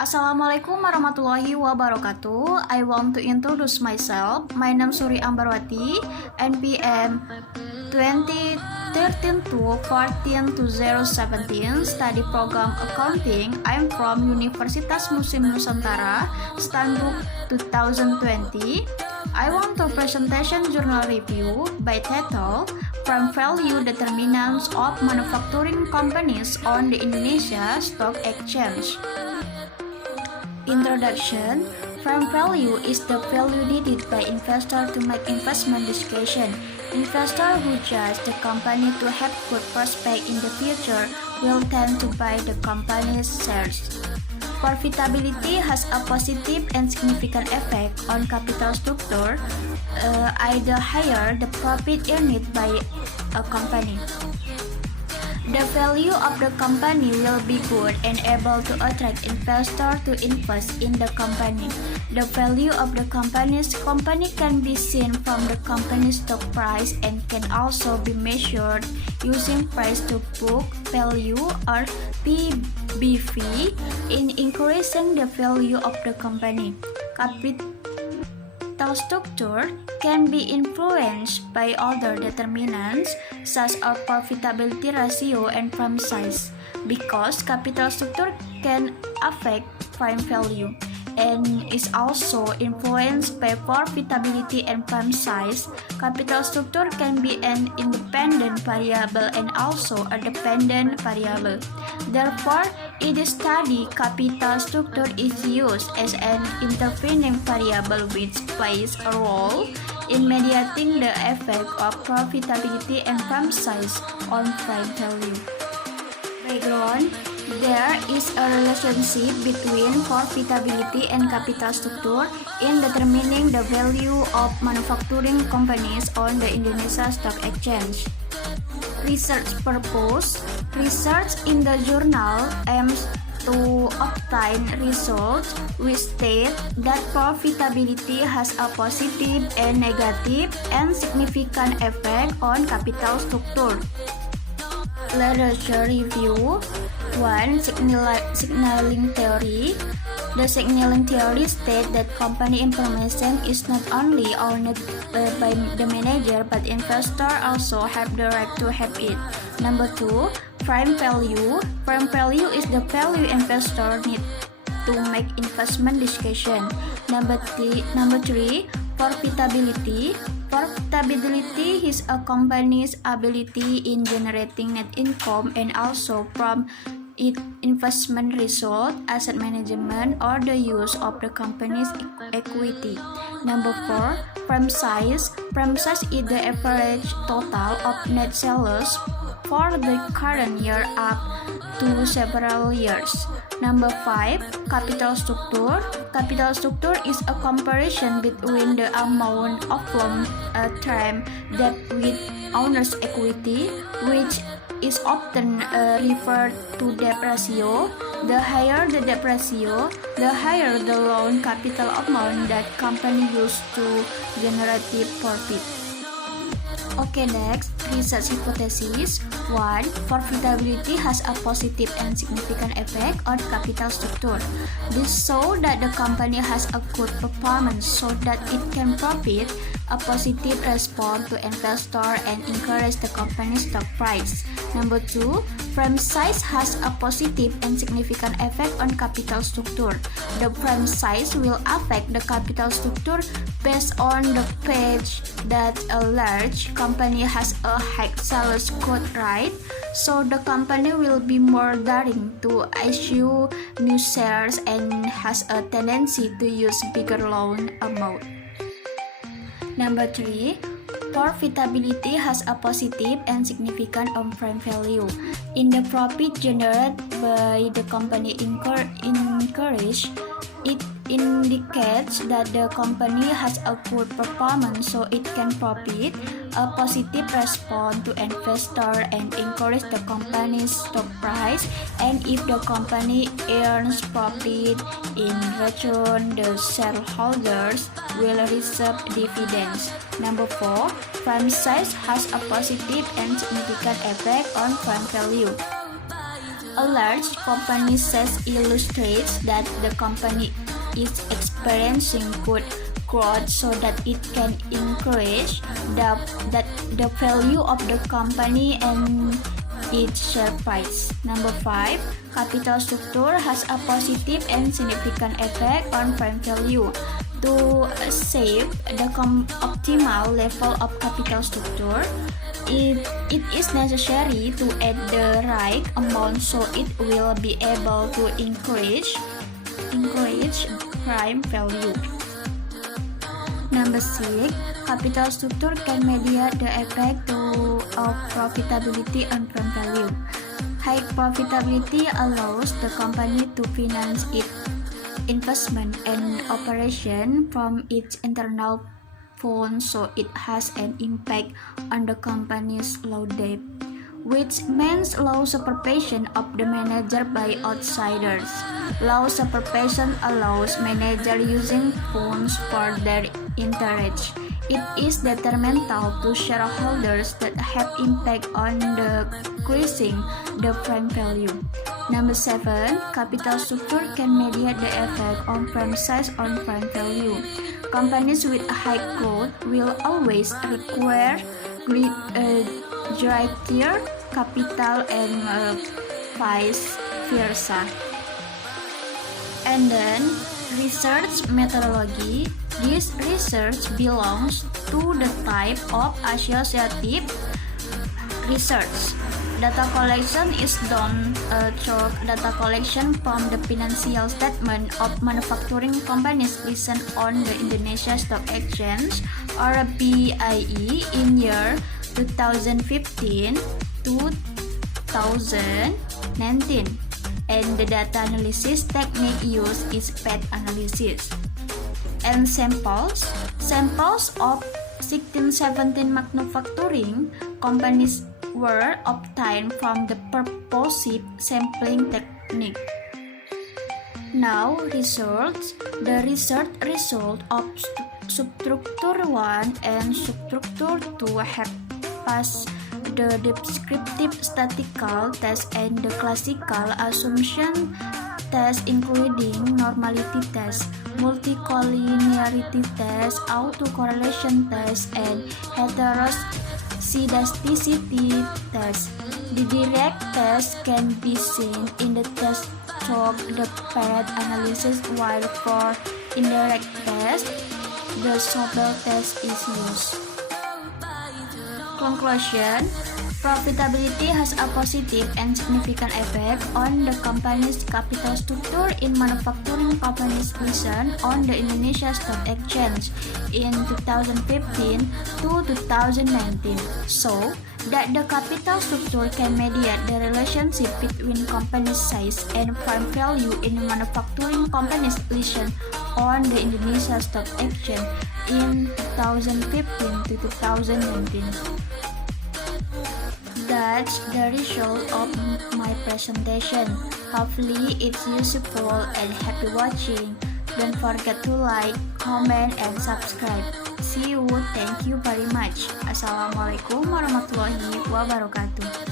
Assalamualaikum warahmatullahi wabarakatuh. I want to introduce myself. My name Suri Ambarwati, NPM 2013 to 14 to 017, study program accounting. I'm from Universitas Muslim Nusantara, Stanbuk 2020. I want to presentation journal review by title Firm Value Determinants of Manufacturing Companies on the Indonesia Stock Exchange. Introduction. Firm value is the value needed by investor to make investment decision. Investor who judge the company to have good prospect in the future will tend to buy the company's shares. Profitability has a positive and significant effect on capital structure, either higher the profit earned by a company. The value of the company will be good and able to attract investors to invest in the company. The value of the company can be seen from the company's stock price and can also be measured using price to book value or PBV in increasing the value of the company. Capital structure can be influenced by other determinants such as profitability ratio and firm size. Because capital structure can affect firm value and is also influenced by profitability and firm size, capital structure can be an independent variable and also a dependent variable. Therefore, in the study, capital structure is used as an intervening variable which plays a role in mediating the effect of profitability and firm size on firm value. Background. There is a relationship between profitability and capital structure in determining the value of manufacturing companies on the Indonesia Stock Exchange. Research purpose. Research in the journal aims to obtain results which state that profitability has a positive and negative and significant effect on capital structure. Literature review. 1. Signaling theory. The signaling theory states that company information is not only owned by the manager but investors also have the right to have it. Number 2. Firm value. Firm value is the value investor need to make investment decision. Number 3. Profitability. Profitability is a company's ability in generating net income and also from its investment result, asset management, or the use of the company's equity. Number 4. Firm size. Firm size is the average total of net sales for the current year up to several years. Number 5. Capital structure. Capital structure is a comparison between the amount of long-term debt with owner's equity, which is often referred to debt ratio. The higher the debt ratio, the higher the loan capital amount that company use to generate profit. Okay, next, research hypothesis. 1. Profitability has a positive and significant effect on capital structure. This shows that the company has a good performance so that it can profit, a positive response to investor and encourage the company's stock price. Number 2. Firm size has a positive and significant effect on capital structure. The firm size will affect the capital structure based on the fact that a large company has a high sales quote rate, so the company will be more daring to issue new shares and has a tendency to use bigger loan amount. Number 3. Profitability has a positive and significant on firm value. In the profit generated by the company encourage, it indicates that the company has a good performance so it can profit, a positive response to investor and encourage the company's stock price, and if the company earns profit in return the shareholders will receive dividends. Number 4. Firm size has a positive and significant effect on firm value. A large company size illustrates that the company is experiencing good growth so that it can increase the value of the company and its share price. Number 5, capital structure has a positive and significant effect on firm value. To save the optimal level of capital structure, it is necessary to add the right amount so it will be able to increase prime value. Number 6, capital structure can mediate the effect of profitability on firm value. High profitability allows the company to finance its investment and operation from its internal funds, so it has an impact on the company's low debt, which means low supervision of the manager by outsiders. Low supervision allows manager using funds for their interest. It is detrimental to shareholders that have impact on decreasing the firm value. Number 7, capital structure can mediate the effect on firm size on firm value. Companies with high growth will always require greater capital and vice versa. And then research methodology. This research belongs to the type of associative research. Data collection is done through data collection from the financial statement of manufacturing companies listed on the Indonesia Stock Exchange or BIE in year 2015 to 2019. And the data analysis technique used is PET analysis. And samples of 16-17 manufacturing companies were obtained from the purposive sampling technique. Now results. The research result of substructure 1 and substructure 2 have passed the descriptive statistical test and the classical assumption test, including normality test, multicollinearity test, autocorrelation test, and heteroscedasticity test. The direct test can be seen in the test of the PET analysis, while for indirect test, the Sobel test is used. Conclusion: profitability has a positive and significant effect on the company's capital structure in manufacturing companies listed on the Indonesia Stock Exchange in 2015 to 2019. So that the capital structure can mediate the relationship between company size and firm value in manufacturing companies listed on the Indonesia Stock Exchange in 2015 to 2019. That's the result of my presentation. Hopefully it's useful and happy watching. Don't forget to like, comment, and subscribe. See you. Thank you very much. Assalamualaikum warahmatullahi wabarakatuh.